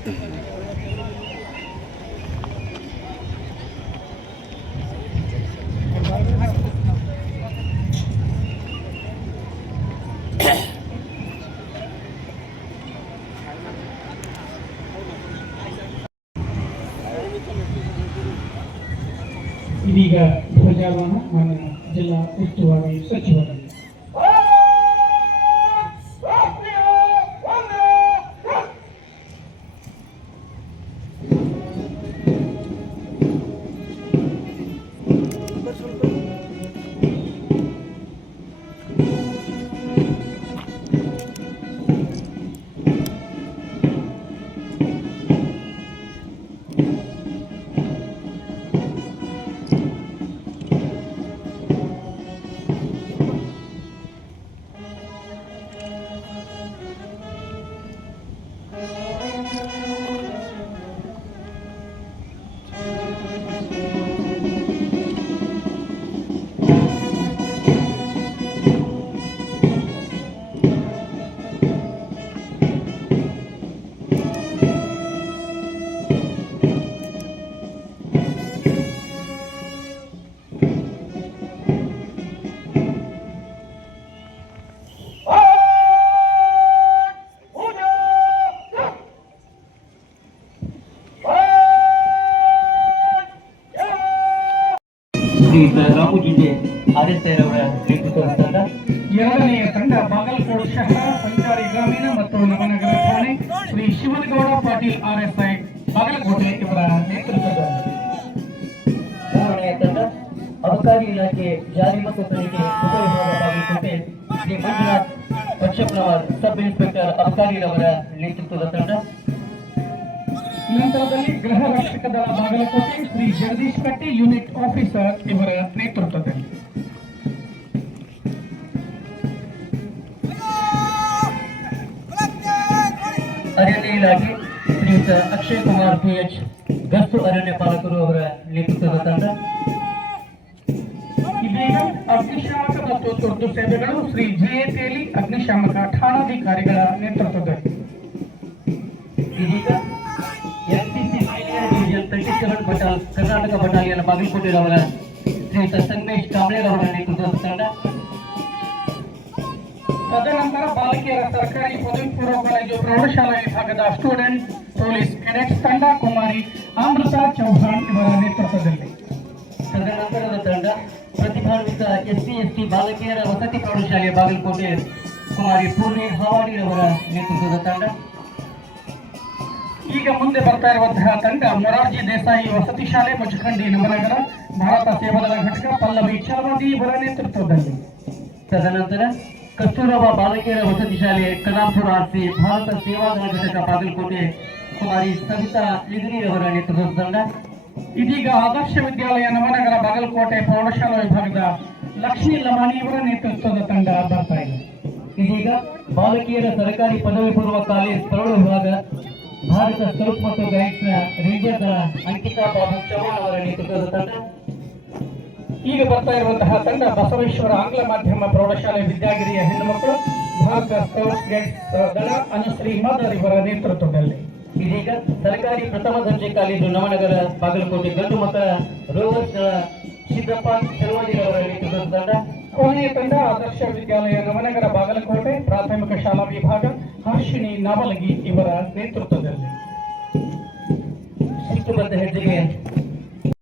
ಇದೀಗ ಧ್ವಜಾರೋಹಣ ಮಾನ್ಯ ಜಿಲ್ಲಾ ಉಸ್ತುವಾರಿ ಸಚಿವರು. ರಾಮುಜಿಗೆ ಆರ್ಎಸ್ಐರವರ ನೇತೃತ್ವದ ತಂಡ. ಎರಡನೆಯ ತಂಡ ಬಾಗಲಕೋಟೆ ಶಹರ ಸಂಚಾರಿ ಗ್ರಾಮೀಣ ಮತ್ತು ನವನಗರ ಠಾಣೆ ಶ್ರೀ ಶಿವನಗೌಡ ಪಾಟೀಲ್ ಆರ್ಎಸ್ಐ ಬಾಗಲಕೋಟೆ ಇವರ ನೇತೃತ್ವದಲ್ಲಿ. ಮೂರನೆಯ ತಂಡ ಅಬಕಾರಿ ಇಲಾಖೆ ಜಾರಿ ಮತ್ತು ತನಿಖೆ ಉಪವಿಭಾಗ ಬಾಗಲಕೋಟೆ ಶ್ರೀ ಮಂಜುನಾಥ್ ಪಕ್ಷಪ್ನವರ್ ಸಬ್ ಇನ್ಸ್ಪೆಕ್ಟರ್ ಅಬಕಾರಿರವರ ನೇತೃತ್ವದ ತಂಡ. ನಂತರದಲ್ಲಿ ಗೃಹ ರಕ್ಷಕ ದಳ ಬಾಗಲಕೋಟೆ ಶ್ರೀ ಜಗದೀಶ್ ಕಟ್ಟಿ ಯೂನಿಟ್ ಆಫೀಸರ್ ಇವರ ನೇತೃತ್ವದಲ್ಲಿ. ಅರಣ್ಯ ಇಲಾಖೆ ಶ್ರೀಯುತ ಅಕ್ಷಯ್ ಕುಮಾರ್ PH ಗಸ್ತು ಅರಣ್ಯ ಪಾಲಕರು ಅವರ ನೇತೃತ್ವದ ತಂಡ. ಇದೀಗ ಅಗ್ನಿಶಾಮಕ ಮತ್ತು ತುರ್ತು ಸೇವೆಗಳು ಶ್ರೀ GA ತೇಲಿ ಅಗ್ನಿಶಾಮಕ ಠಾಣಾಧಿಕಾರಿಗಳ ನೇತೃತ್ವದಲ್ಲಿ. ಇದೀಗ NCC division 37 Karnataka battalion Bagalkote ಅವರ ಶ್ರೀಯುತ ಸಂಗಮೇಶ್ ಕಾಂಬ್ಳೆ ಅವರ ನೇತೃತ್ವದ ತಂಡ. ತದನಂತರ ಬಾಲಕಿಯರ ಸರ್ಕಾರಿ ಪದವಿ ಪೂರ್ವ ಕಾಲೇಜು ಪ್ರೌಢಶಾಲಾ ವಿಭಾಗದ ಸ್ಟೂಡೆಂಟ್ ಪೊಲೀಸ್ ಕೆಡೆಟ್ಸ್ ತಂಡ ಕುಮಾರಿ ಅಮೃತ ಚೌಹಾಣ್ ಇವರ ನೇತೃತ್ವದಲ್ಲಿ. ತದನಂತರದ ತಂಡ ಪ್ರತಿಭಾನ್ವಿತ SC/ST ಬಾಲಕಿಯರ ವಸತಿ ಪ್ರೌಢಶಾಲೆ ಬಾಗಲಕೋಟೆ ಕುಮಾರಿ ಪೂರ್ಣಿ ಹಾವಾಡಿರವರ ನೇತೃತ್ವದ ತಂಡ. ಈಗ ಮುಂದೆ ಬರ್ತಾ ಇರುವಂತಹ ತಂಡ ಮೊರಾರ್ಜಿ ದೇಸಾಯಿ ವಸತಿ ಶಾಲೆ ಮುಚಖಂಡಿ ನವನಗರ ಭಾರತ ಸೇವಾದಳ ಘಟಕ ಪಲ್ಲವಿ ಚಾವಡಿ ಇವರ ನೇತೃತ್ವದಲ್ಲಿ. ತದನಂತರ ಕಸ್ತೂರಬಾ ಬಾಲಕಿಯರ ವಸತಿ ಶಾಲೆ ಕಲಾಂಪುರ RC ಭಾರತ ಸೇವಾದಳ ಘಟಕ ಬಾಗಲಕೋಟೆ ಕುಮಾರಿ ಸವಿತಾ ಲಿಗಿರಿಯವರ ನೇತೃತ್ವದ ತಂಡ. ಇದೀಗ ಆದರ್ಶ ವಿದ್ಯಾಲಯ ನವನಗರ ಬಾಗಲಕೋಟೆ ಪ್ರೌಢಶಾಲಾ ವಿಭಾಗದ ಲಕ್ಷ್ಮೀ ಲಮಾಣಿ ಇವರ ನೇತೃತ್ವದ ತಂಡ ಬರ್ತಾ ಇದೆ. ಇದೀಗ ಬಾಲಕಿಯರ ಸರ್ಕಾರಿ ಪದವಿ ಪೂರ್ವ ಕಾಲೇಜ್ ಪ್ರೌಢ ವಿಭಾಗ ಭಾರತ ಸ್ಕೌಟ್ ಮತ್ತು ಗೈಡ್ಸ್ ರೇಂಜರ್ ದಳ ಅಂಕಿತಾ ಬಾಬು ಚೌಹಾಣ್ ಅವರ ನೇತೃತ್ವದ ತಂಡ. ಈಗ ಬರ್ತಾ ಇರುವಂತಹ ತಂಡ ಬಸವೇಶ್ವರ ಆಂಗ್ಲ ಮಾಧ್ಯಮ ಪ್ರೌಢಶಾಲೆ ವಿದ್ಯಾಗಿರಿಯ ಹೆಣ್ಣುಮಕ್ಕಳು ಭಾರತ ಸ್ಕೌಟ್ ಗೈಡ್ಸ್ ದಳ ಅನುಶ್ರೀ ಮದರ್ ಇವರ ನೇತೃತ್ವದಲ್ಲಿ. ಇದೀಗ ಸರ್ಕಾರಿ ಪ್ರಥಮ ದರ್ಜೆ ಕಾಲೇಜು ನವನಗರ ಬಾಗಲಕೋಟೆ ಗಂಡು ಮಕ್ಕಳ ರೋವರ್ಸ್ ದಳ ಸಿದ್ದಪ್ಪ ಚಲವಾಡಿ ಅವರ ನೇತೃತ್ವದ ತಂಡ. ಕೊನೆಯ ತಂಡ ಆದರ್ಶ ವಿದ್ಯಾಲಯ ನವನಗರ ಬಾಗಲಕೋಟೆ ಪ್ರಾಥಮಿಕ ಶಾಲಾ ವಿಭಾಗ ಹರ್ಷಿಣಿ ನಾವಲಗಿ ಇವರ ನೇತೃತ್ವದಲ್ಲಿ. ಶಿಸ್ತುಬದ್ಧ ಹೆಜ್ಜೆಗೆ